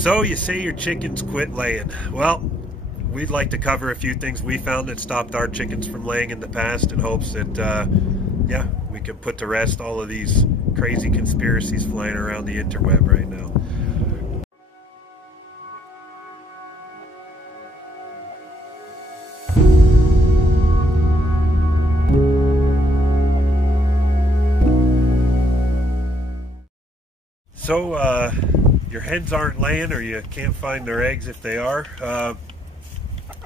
So you say your chickens quit laying. Well, we'd like to cover a few things we found that stopped our chickens from laying in the past in hopes that, yeah, we can put to rest all of these crazy conspiracies flying around the interweb right now. So, your hens aren't laying, or you can't find their eggs if they are.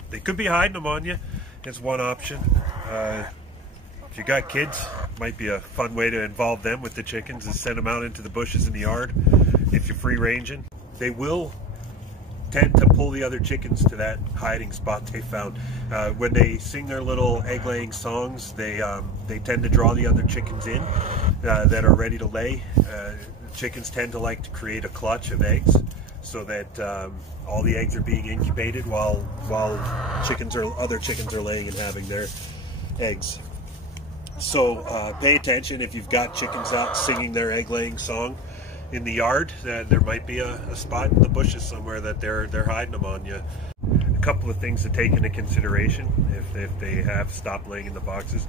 They could be hiding them on you. It's one option. If you got kids, might be a fun way to involve them with the chickens is send them out into the bushes in the yard. If you're free ranging, they will tend to pull the other chickens to that hiding spot they found. When they sing their little egg laying songs, they tend to draw the other chickens in that are ready to lay. Chickens tend to like to create a clutch of eggs so that all the eggs are being incubated while other chickens are laying and having their eggs. So pay attention if you've got chickens out singing their egg laying song in the yard. There might be a spot in the bushes somewhere that they're hiding them on you. A couple of things to take into consideration if they have stopped laying in the boxes.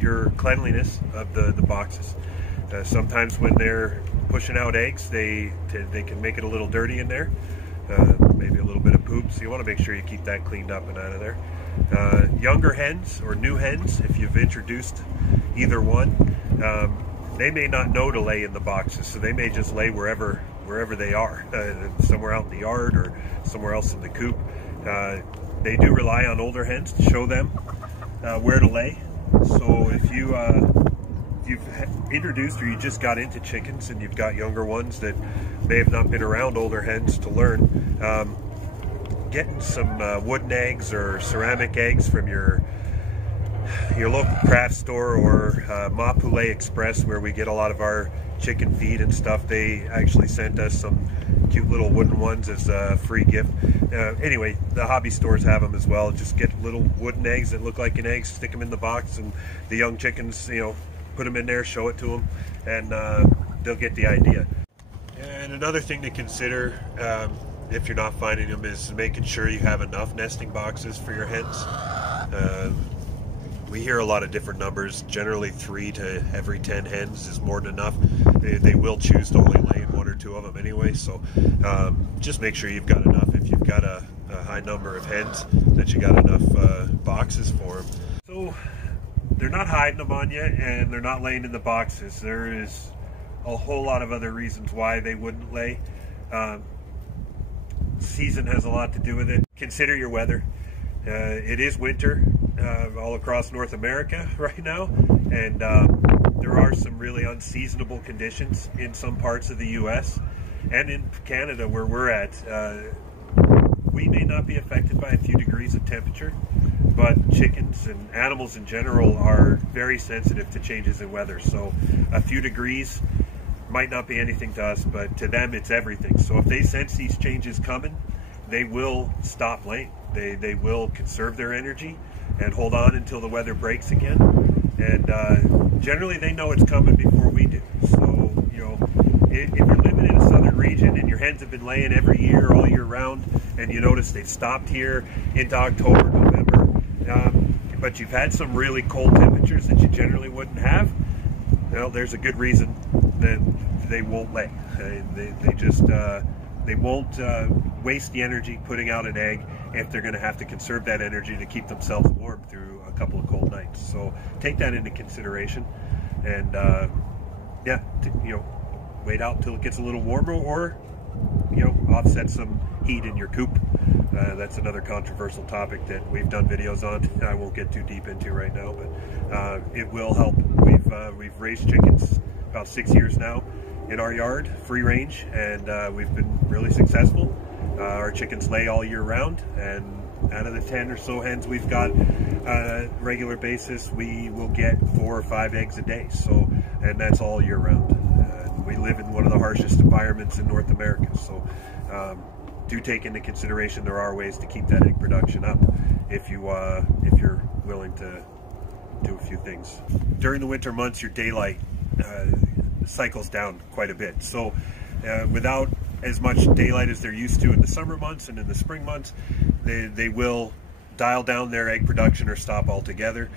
Your cleanliness of the boxes. Sometimes when they're pushing out eggs, they can make it a little dirty in there, maybe a little bit of poop, so you want to make sure you keep that cleaned up and out of there. Younger hens or new hens, if you've introduced either one, they may not know to lay in the boxes, so they may just lay wherever they are, somewhere out in the yard or somewhere else in the coop. They do rely on older hens to show them where to lay. So if you've introduced or you just got into chickens and you've got younger ones that may have not been around older hens to learn, getting some wooden eggs or ceramic eggs from your local craft store or Ma Poulet Express, where we get a lot of our chicken feed and stuff. They actually sent us some cute little wooden ones as a free gift. Anyway, the hobby stores have them as well. Just get little wooden eggs that look like an egg, stick them in the box, and the young chickens, put them in there, show it to them, and they'll get the idea. And another thing to consider if you're not finding them is making sure you have enough nesting boxes for your hens. We hear a lot of different numbers. Generally 3 to every 10 hens is more than enough. They will choose to only lay 1 or 2 of them anyway, so just make sure you've got enough. If you've got a high number of hens, that you got enough boxes for them. So they're not hiding them on you, and they're not laying in the boxes. There is a whole lot of other reasons why they wouldn't lay. Season has a lot to do with it. Consider your weather. It is winter all across North America right now, and there are some really unseasonable conditions in some parts of the US and in Canada where we're at. We may not be affected by a few degrees of temperature, but chickens and animals in general are very sensitive to changes in weather. So a few degrees might not be anything to us, but to them it's everything. So if they sense these changes coming, they will stop laying. They will conserve their energy and hold on until the weather breaks again. And generally they know it's coming before we do. So, if you're living in a southern region and your hens have been laying every year, all year round, and you notice they've stopped here into October, November, but you've had some really cold temperatures that you generally wouldn't have, well, there's a good reason that they won't lay. They won't waste the energy putting out an egg if they're going to have to conserve that energy to keep themselves warm through a couple of cold nights. So take that into consideration, and wait out until it gets a little warmer, or offset some heat in your coop. That's another controversial topic that we've done videos on. I won't get too deep into right now, but it will help. We've raised chickens about 6 years now in our yard, free range, and we've been really successful. Our chickens lay all year round, and out of the 10 or so hens we've got on a regular basis, we will get 4 or 5 eggs a day. So, and that's all year round. We live in one of the harshest environments in North America, so do take into consideration there are ways to keep that egg production up if you're willing to do a few things. During the winter months, your daylight cycles down quite a bit, so without as much daylight as they're used to in the summer months and in the spring months, they will dial down their egg production or stop altogether.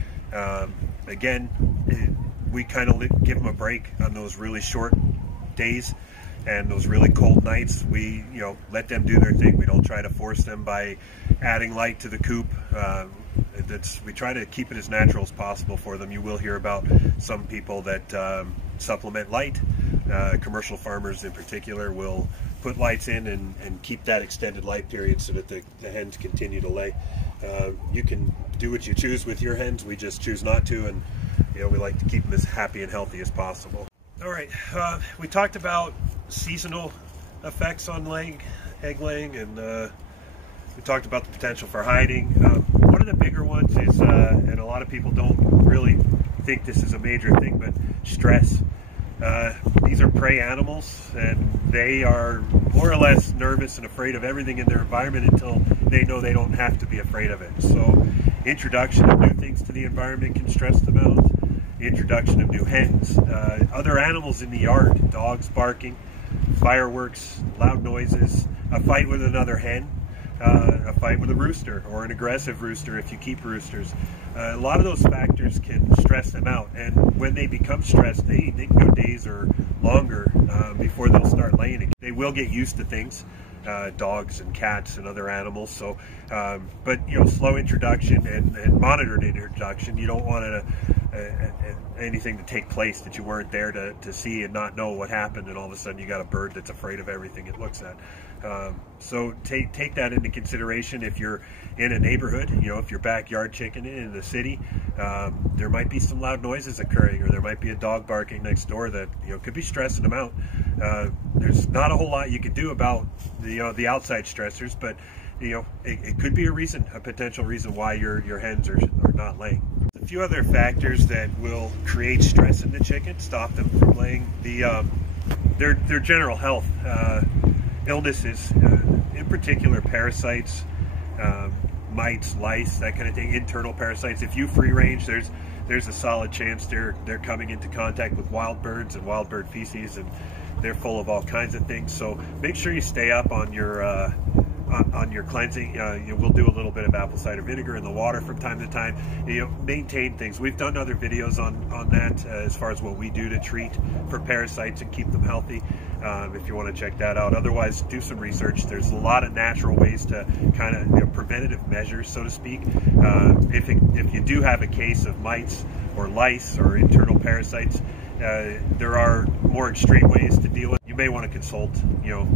Again, we kind of give them a break on those really short days and those really cold nights. We, let them do their thing. We don't try to force them by adding light to the coop. We try to keep it as natural as possible for them. You will hear about some people that supplement light. Commercial farmers in particular will put lights in and keep that extended light period so that the hens continue to lay. You can do what you choose with your hens. We just choose not to, and we like to keep them as happy and healthy as possible. All right, we talked about seasonal effects on egg laying, and we talked about the potential for hiding. One of the bigger ones is, and a lot of people don't really think this is a major thing, but stress. These are prey animals, and they are more or less nervous and afraid of everything in their environment until they know they don't have to be afraid of it. So introduction of new things to the environment can stress them out. The introduction of new hens, other animals in the yard, dogs barking, fireworks, loud noises, a fight with another hen, a fight with a rooster, or an aggressive rooster if you keep roosters. A lot of those factors can stress them out, and when they become stressed, they can go days or longer before they'll start laying again. They will get used to things, dogs and cats and other animals. So, but slow introduction and monitored introduction. You don't want anything to take place that you weren't there to see and not know what happened, and all of a sudden you got a bird that's afraid of everything it looks at. So take that into consideration if you're in a neighborhood. If you're backyard chickening in the city, there might be some loud noises occurring, or there might be a dog barking next door that could be stressing them out. There's not a whole lot you can do about the outside stressors, but it could be a potential reason why your hens are not laying. A few other factors that will create stress in the chicken, stop them from laying. Their general health, illnesses, in particular parasites, mites, lice, that kind of thing, internal parasites. If you free range, there's a solid chance they're coming into contact with wild birds and wild bird feces, and they're full of all kinds of things. So make sure you stay up on your cleansing. We'll do a little bit of apple cider vinegar in the water from time to time. Maintain things. We've done other videos on that as far as what we do to treat for parasites and keep them healthy. If you want to check that out. Otherwise, do some research. There's a lot of natural ways to kind of preventative measures, so to speak. If you do have a case of mites or lice or internal parasites, there are more extreme ways to deal with it. You may want to consult your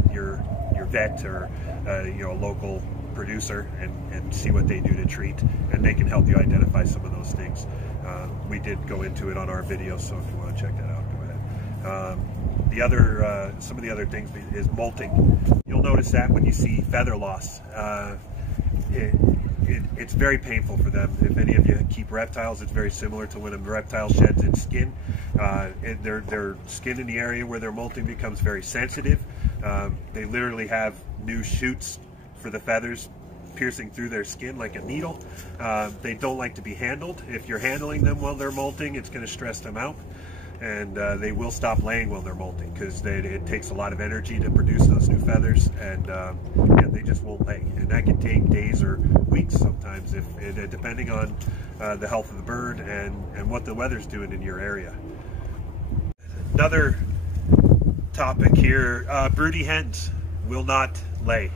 vet or a local producer and see what they do to treat, and they can help you identify some of those things. We did go into it on our video, so if you want to check that out, go ahead. Some of the other things is molting. You'll notice that when you see feather loss, it's very painful for them. If any of you keep reptiles, it's very similar to when a reptile sheds its skin. Their skin in the area where they're molting becomes very sensitive. They literally have new shoots for the feathers piercing through their skin like a needle. They don't like to be handled. If you're handling them while they're molting, it's going to stress them out, and they will stop laying while they're molting because it takes a lot of energy to produce those new feathers, and they just won't lay. And that can take days or weeks sometimes, depending on the health of the bird and what the weather's doing in your area. Another topic here, broody hens will not lay.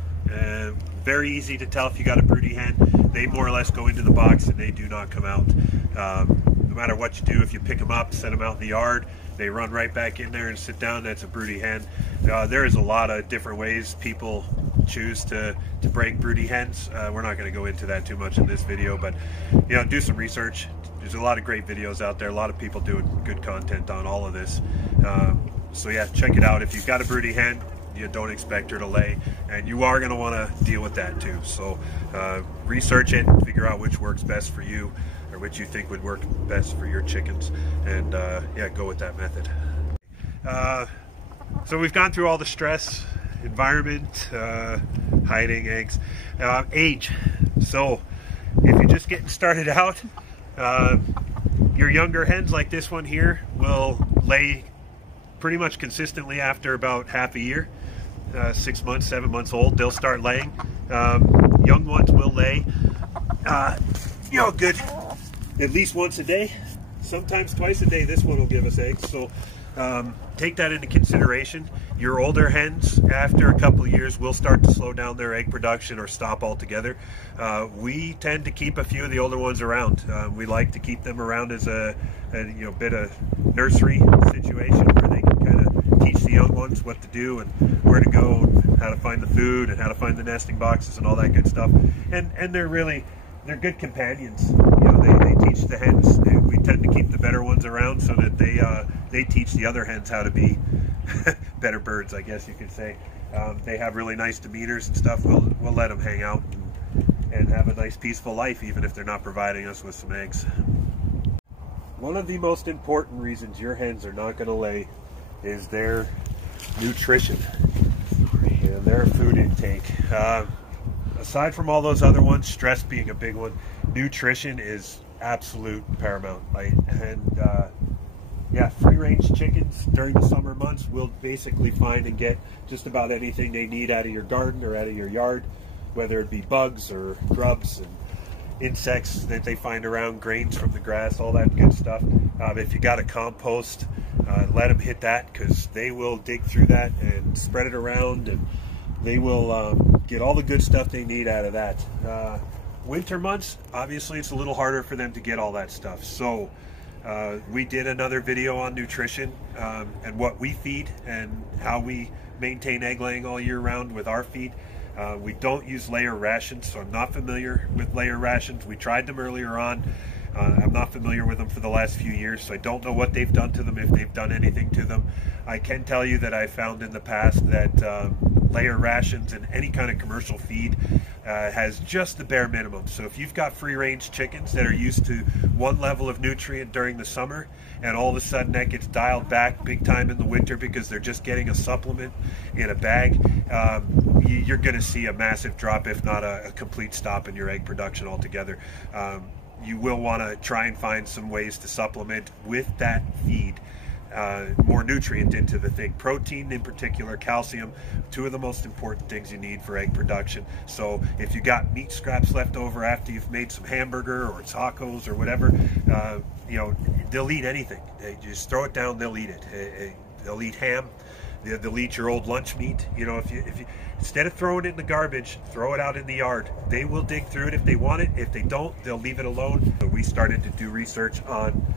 Very easy to tell if you got a broody hen. They more or less go into the box and they do not come out. No matter what you do, if you pick them up, set them out in the yard, they run right back in there and sit down. That's a broody hen. There is a lot of different ways people choose to break broody hens. We're not going to go into that too much in this video, but do some research. There's a lot of great videos out there, a lot of people doing good content on all of this. So yeah, check it out. If you've got a broody hen, you don't expect her to lay, and you are going to want to deal with that too. So research it, figure out which works best for you, or which you think would work best for your chickens, and yeah, go with that method. So we've gone through all the stress, environment, hiding eggs, age. So if you're just getting started out, your younger hens like this one here will lay pretty much consistently after about half a year. 6 months, 7 months old, they'll start laying. Young ones will lay, you know, good at least once a day, sometimes twice a day. This one will give us eggs, so take that into consideration. Your older hens, after a couple of years, will start to slow down their egg production or stop altogether. We tend to keep a few of the older ones around. We like to keep them around as a bit of nursery situation where they can kind of teach the young ones what to do and where to go and how to find the food and how to find the nesting boxes and all that good stuff. And they're good companions. You know, they teach the hens. We tend to keep the better ones around so that they teach the other hens how to be better birds, I guess you could say. They have really nice demeanors and stuff. We'll let them hang out and have a nice peaceful life, even if they're not providing us with some eggs. One of the most important reasons your hens are not going to lay is their nutrition and their food intake. Aside from all those other ones, stress being a big one, nutrition is absolute paramount. Yeah, free-range chickens during the summer months will basically find and get just about anything they need out of your garden or out of your yard, whether it be bugs or grubs and insects that they find around, grains from the grass, all that good stuff. If you got a compost, let them hit that, because they will dig through that and spread it around, and they will get all the good stuff they need out of that. Winter months, obviously it's a little harder for them to get all that stuff. So we did another video on nutrition and what we feed and how we maintain egg laying all year round with our feed. We don't use layer rations, so I'm not familiar with layer rations. We tried them earlier on. I'm not familiar with them for the last few years, so I don't know what they've done to them, if they've done anything to them. I can tell you that I found in the past that layer rations and any kind of commercial feed has just the bare minimum. So if you've got free-range chickens that are used to one level of nutrient during the summer, and all of a sudden that gets dialed back big time in the winter because they're just getting a supplement in a bag, you're going to see a massive drop, if not a complete stop in your egg production altogether. You will want to try and find some ways to supplement with that feed more nutrient into the thing. Protein in particular, calcium, two of the most important things you need for egg production. So if you got meat scraps left over after you've made some hamburger or tacos or whatever, you know, they'll eat anything. They just throw it down, they'll eat it. They'll eat ham. They'll eat your old lunch meat. You know, if you instead of throwing it in the garbage, throw it out in the yard. They will dig through it if they want it. If they don't, they'll leave it alone. So we started to do research on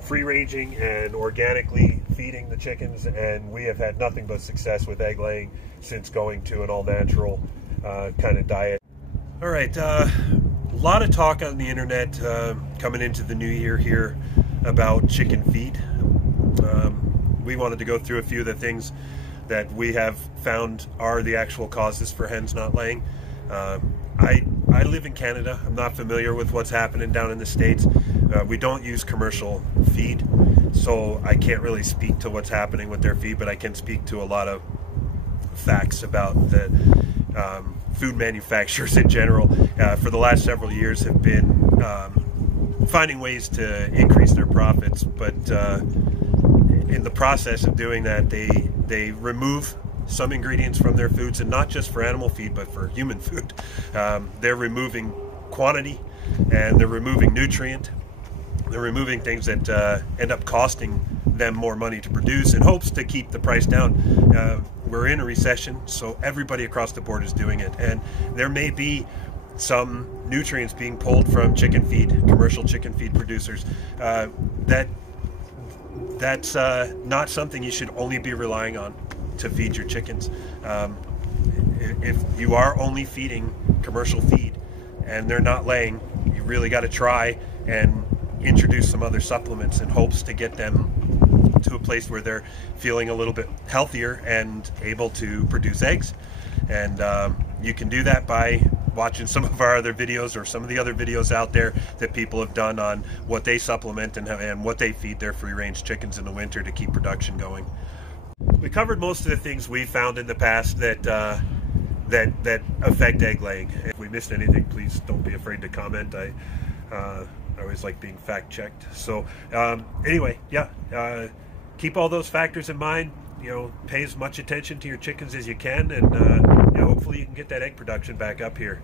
free-ranging and organically feeding the chickens, and we have had nothing but success with egg laying since going to an all-natural kind of diet. All right, a lot of talk on the internet coming into the new year here about chicken feed. We wanted to go through a few of the things that we have found are the actual causes for hens not laying. I live in Canada. I'm not familiar with what's happening down in the States. We don't use commercial feed, so I can't really speak to what's happening with their feed, but I can speak to a lot of facts about the food manufacturers in general. For the last several years have been finding ways to increase their profits, but in the process of doing that, they remove some ingredients from their foods, and not just for animal feed but for human food. They're removing quantity, and they're removing nutrient. They're removing things that end up costing them more money to produce in hopes to keep the price down. We're in a recession, so everybody across the board is doing it, and there may be some nutrients being pulled from chicken feed, commercial chicken feed producers, that's not something you should only be relying on to feed your chickens. If you are only feeding commercial feed and they're not laying, you really got to try and introduce some other supplements in hopes to get them to a place where they're feeling a little bit healthier and able to produce eggs. And you can do that by watching some of our other videos, or some of the other videos out there that people have done on what they supplement and what they feed their free-range chickens in the winter to keep production going. We covered most of the things we found in the past that that affect egg laying. If we missed anything, please don't be afraid to comment. I always like being fact-checked. So anyway, yeah, keep all those factors in mind. pay as much attention to your chickens as you can, and hopefully you can get that egg production back up here.